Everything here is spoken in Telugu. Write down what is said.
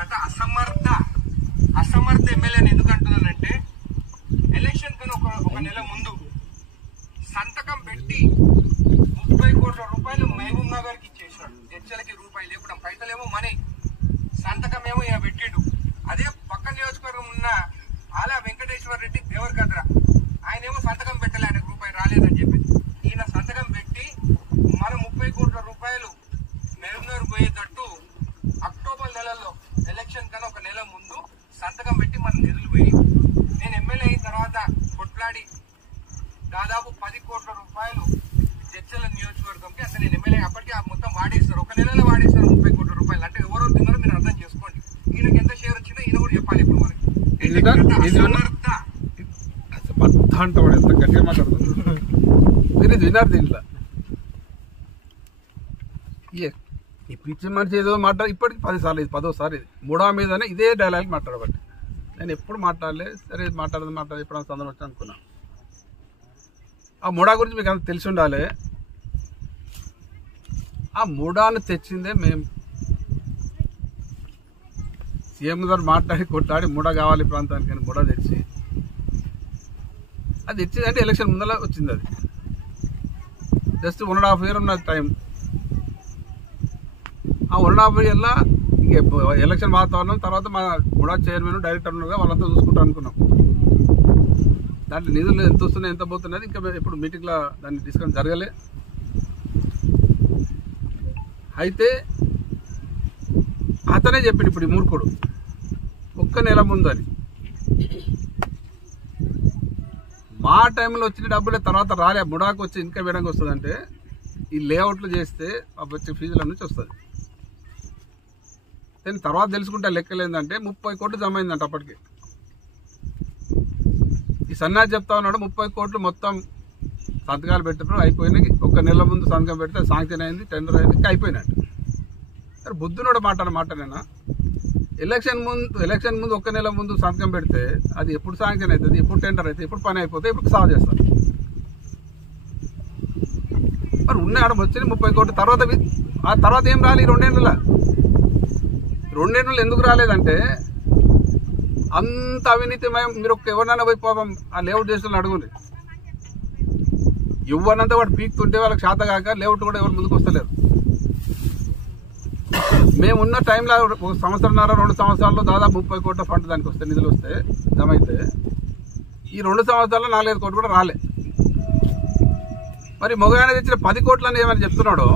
గత అసమర్థ ఎమ్మెల్యేని ఎందుకు అంటున్నానంటే ఎలక్షన్ కన్నా ఒక నెల ముందు సంతకం పెట్టి 30 కోట్ల రూపాయలు మహబూబ్ నగర్ కి ఇచ్చేసాడు. చర్చలకి రూపాయి లేకుండా పైసలేమో మనీ, సంతకం ఏమో ఇలా పెట్టిండు. అదే పక్క నియోజకవర్గం ఉన్న ఆలా వెంకటేశ్వర రెడ్డి దేవరకద్ర ఆయన ఏమో సంతకం పెట్టలే, ఆయనకు రూపాయి రాలేదని చెప్పి ఈయన సంతకం పెట్టి మన 30 కోట్ల రూపాయలు మహబూబ్ నగర్ పోయేటట్టు అక్టోబర్ నెలలో ఎలక్షన్ కన్నా ఒక నెల ముందు సంతకం పెట్టి మన నిధులు పోయి నేను ఎమ్మెల్యే అయిన తర్వాత కొట్లాడి దాదాపు 10 కోట్ల రూపాయలు చర్చల నియోజకవర్గంకి అసలు నేను ఎమ్మెల్యే అప్పటికి మొత్తం వాడేస్తారు, ఒక నెలలో వాడేస్తారు 30 కోట్ల రూపాయలు. అంటే ఎవరో తిన్నారో మీరు అర్థం చేసుకోండి. ఈయనకి ఎంత షేర్ వచ్చిందో ఈయన కూడా చెప్పాలి ఇప్పుడు మనకి. అంటాడు ఎంత గట్టిగా మాట్లాడుతున్నాడు మీరు విన్నారు దీంట్లో. ఈ పిచ్చి మనిషి ఏదో మాట్లాడి ఇప్పటికి 10 సార్లు, ఇది 10వ సారి, ఇది 3వ మీదనే ఇదే డైలాగ్ మాట్లాడబట్టి నేను ఎప్పుడు మాట్లాడలే. సరే మాట్లాడదు ఎప్పుడైనా సందర్భం వచ్చి అనుకున్నా. ఆ మూడా గురించి మీకు అంత తెలిసి ఉండాలి. ఆ మూడాను తెచ్చిందే మేము. సీఎం గారు మాట్లాడి కొట్లాడి మూడా కావాలి ప్రాంతానికి అని మూడా తెచ్చి అది తెచ్చిందంటే ఎలక్షన్ ముందర వచ్చింది. అది జస్ట్ 1.5 year ఉన్నది టైం. ఆ 1.5 yearలో ఇంక ఎలక్షన్ వాతావరణం తర్వాత మా మూడా చైర్మన్ డైరెక్టర్ ఉన్నారుగా వాళ్ళంతా చూసుకుంటా అనుకున్నాం. దాంట్లో నిధులు ఎంత వస్తున్నాయి ఎంత పోతున్నది ఇంకా ఇప్పుడు మీటింగ్లో దాన్ని డిస్కషన్ జరగలే. అయితే అతనే చెప్పిండు ఇప్పుడు ఈ మూర్ఖుడు ఒక్క నెల ముందు అని. మా టైంలో వచ్చిన డబ్బులే తర్వాత రాలే, ముడాకు వచ్చి ఇన్కమ్ వేయడానికి వస్తుందంటే ఈ లేఅవుట్లు చేస్తే వచ్చే ఫీజుల నుంచి వస్తుంది. నేను తర్వాత తెలుసుకుంటే లెక్కలేందంటే 30 కోట్లు జమ అయిందంట అప్పటికి. ఈ సన్నాసి చెప్తా ఉన్నాడు 30 కోట్లు మొత్తం సంతకాలు పెట్టినప్పుడు అయిపోయినాయి. ఒక నెల ముందు సంతకం పెడితే శాంక్షన్ అయింది, టెండర్ అయింది, అయిపోయినట్టు. సరే బుద్ధునోడు మాట నేను ఎలక్షన్ ముందు ఒక నెల ముందు సంతకం పెడితే అది ఎప్పుడు శాంక్షన్ అవుతుంది, ఎప్పుడు టెండర్ అవుతుంది, ఎప్పుడు పని అయిపోతే ఇప్పుడు సాల్వ్ చేస్తారు. మరి ఉన్నాడు వచ్చింది 30 కోట్లు. తర్వాత ఏం రాలి 2 ఏళ్ళ. 2 ఏళ్ళు ఎందుకు రాలేదంటే అంత అవినీతిమయం. మీరు ఎవరినైనా పోయి పాపం ఆ లేఅవుట్ చేసిన అడుగుంది, ఎవరినంతా వాడు పీక్తుంటే వాళ్ళకి శాత కాక లేఅవుట్ కూడా ఎవరు ముందుకు వస్తలేరు. మేమున్న టైంలో 1 సంవత్సరంన్నర 2 సంవత్సరాల్లో దాదాపు 30 కోట్ల ఫండ్ దానికి వస్తే నిధులు వస్తే జమ అయితే ఈ 2 సంవత్సరాల్లో 4-5 కోట్లు కూడా రాలే. మరి మొగైనా తెచ్చిన 10 కోట్లని ఏమైనా చెప్తున్నాడో